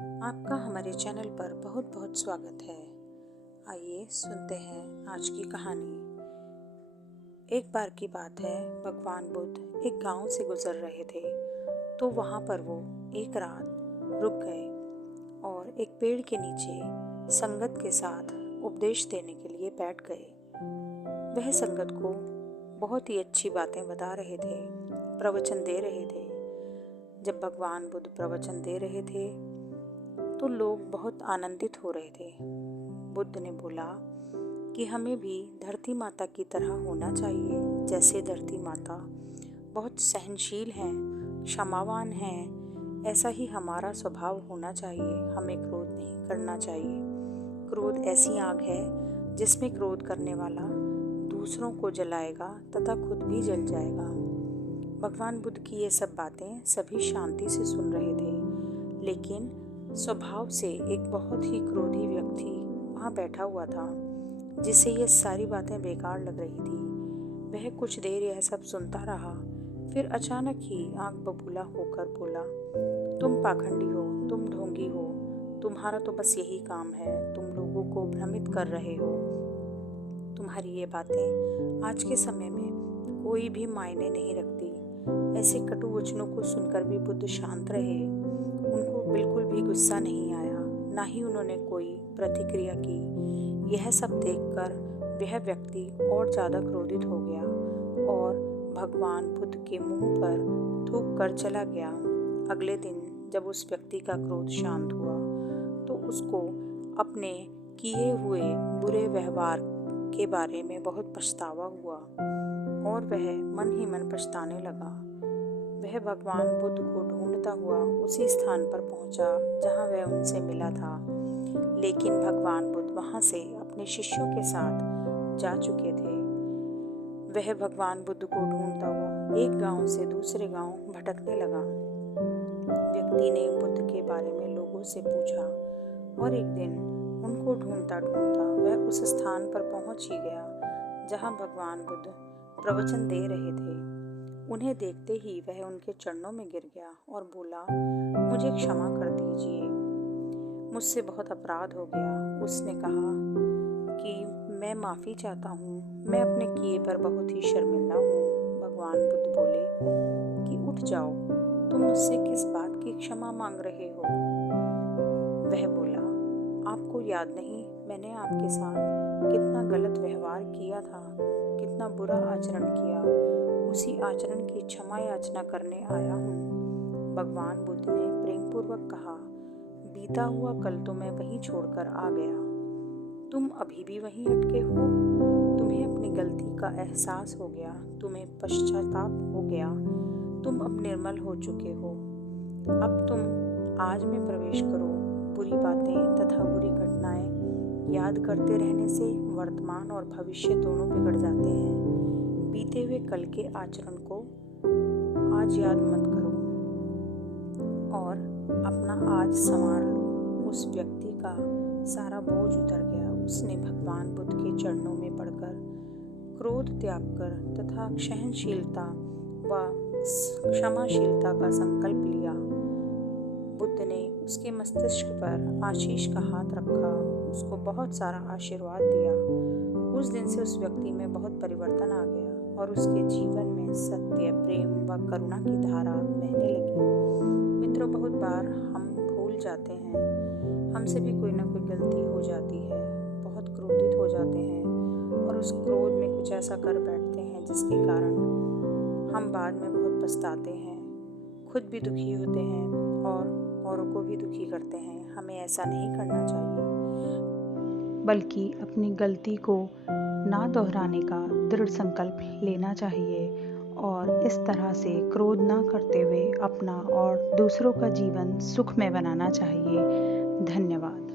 आपका हमारे चैनल पर बहुत बहुत स्वागत है। आइए सुनते हैं आज की कहानी। एक बार की बात है, भगवान बुद्ध एक गांव से गुजर रहे थे तो वहां पर वो एक रात रुक गए और एक पेड़ के नीचे संगत के साथ उपदेश देने के लिए बैठ गए। वह संगत को बहुत ही अच्छी बातें बता रहे थे, प्रवचन दे रहे थे। जब भगवान बुद्ध प्रवचन दे रहे थे तो लोग बहुत आनंदित हो रहे थे। बुद्ध ने बोला कि हमें भी धरती माता की तरह होना चाहिए। जैसे धरती माता बहुत सहनशील हैं, क्षमावान हैं, ऐसा ही हमारा स्वभाव होना चाहिए। हमें क्रोध नहीं करना चाहिए। क्रोध ऐसी आग है जिसमें क्रोध करने वाला दूसरों को जलाएगा तथा खुद भी जल जाएगा। भगवान बुद्ध की ये सब बातें सभी शांति से सुन रहे थे, लेकिन स्वभाव से एक बहुत ही क्रोधी व्यक्ति वहाँ बैठा हुआ था जिसे ये सारी बातें बेकार लग रही थी। वह कुछ देर यह सब सुनता रहा, फिर अचानक ही आंख बबूला होकर बोला, तुम पाखंडी हो, तुम ढोंगी हो, तुम्हारा तो बस यही काम है, तुम लोगों को भ्रमित कर रहे हो। तुम्हारी ये बातें आज के समय में कोई भी मायने नहीं रखती। ऐसे कटु वचनों को सुनकर भी बुद्ध शांत रहे। उनको बिल्कुल भी गुस्सा नहीं आया, ना ही उन्होंने कोई प्रतिक्रिया की। यह सब देखकर वह व्यक्ति और ज़्यादा क्रोधित हो गया और भगवान बुद्ध के मुंह पर थूक कर चला गया। अगले दिन जब उस व्यक्ति का क्रोध शांत हुआ तो उसको अपने किए हुए बुरे व्यवहार के बारे में बहुत पछतावा हुआ और वह मन ही मन पछताने लगा। वह भगवान बुद्ध को ढूंढता हुआ उसी स्थान पर पहुंचा जहां वह उनसे मिला था, लेकिन भगवान बुद्ध वहां से अपने शिष्यों के साथ जा चुके थे। वह भगवान बुद्ध को ढूंढता हुआ एक गांव से दूसरे गांव भटकने लगा। व्यक्ति ने बुद्ध के बारे में लोगों से पूछा और एक दिन उनको ढूंढता ढूंढता वह उस स्थान पर पहुंच ही गया जहां भगवान बुद्ध प्रवचन दे रहे थे। उन्हें देखते ही वह उनके चरणों में गिर गया और बोला, मुझे क्षमा कर दीजिए, मुझसे बहुत अपराध हो गया। उसने कहा कि मैं माफ़ी चाहता हूँ, मैं अपने किए पर बहुत ही शर्मिंदा हूँ। भगवान बुद्ध बोले कि उठ जाओ, तुम मुझसे किस बात की क्षमा मांग रहे हो? वह बोला, आपको याद नहीं मैंने आपके साथ कितना गलत व्यवहार किया था, कितना बुरा आचरण किया, उसी आचरण की क्षमा याचना करने आया हूँ। भगवान बुद्ध ने प्रेम पूर्वक कहा, बीता हुआ कल तो मैं वहीं छोड़कर आ गया, तुम अभी भी वहीं अटके हो। तुम्हें अपनी गलती का एहसास हो गया, तुम्हें पश्चाताप हो गया, तुम अब निर्मल हो चुके हो। अब तुम आज में प्रवेश करो। बुरी बातें तथा बुरी घटनाएं याद करते रहने से वर्तमान और भविष्य दोनों बिगड़ जाते हैं। बीते हुए कल के आचरण को आज याद मत करो और अपना आज संवार लो। उस व्यक्ति का सारा बोझ उतर गया। उसने भगवान बुद्ध के चरणों में पड़कर क्रोध त्याग कर तथा सहनशीलता व क्षमाशीलता का संकल्प लिया। बुद्ध ने उसके मस्तिष्क पर आशीष का हाथ रखा, उसको बहुत सारा आशीर्वाद दिया। उस दिन से उस व्यक्ति में बहुत परिवर्तन आ गया और उसके जीवन में सत्य, प्रेम व करुणा की धारा बहने लगी। मित्रों, बहुत बार हम भूल जाते हैं, हमसे भी कोई ना कोई गलती हो जाती है, बहुत क्रोधित हो जाते हैं और उस क्रोध में कुछ ऐसा कर बैठते हैं जिसके कारण हम बाद में बहुत पछताते हैं, खुद भी दुखी होते हैं और औरों को भी दुखी करते हैं। हमें ऐसा नहीं करना चाहिए, बल्कि अपनी गलती को ना दोहराने का दृढ़ संकल्प लेना चाहिए और इस तरह से क्रोध ना करते हुए अपना और दूसरों का जीवन सुखमय बनाना चाहिए। धन्यवाद।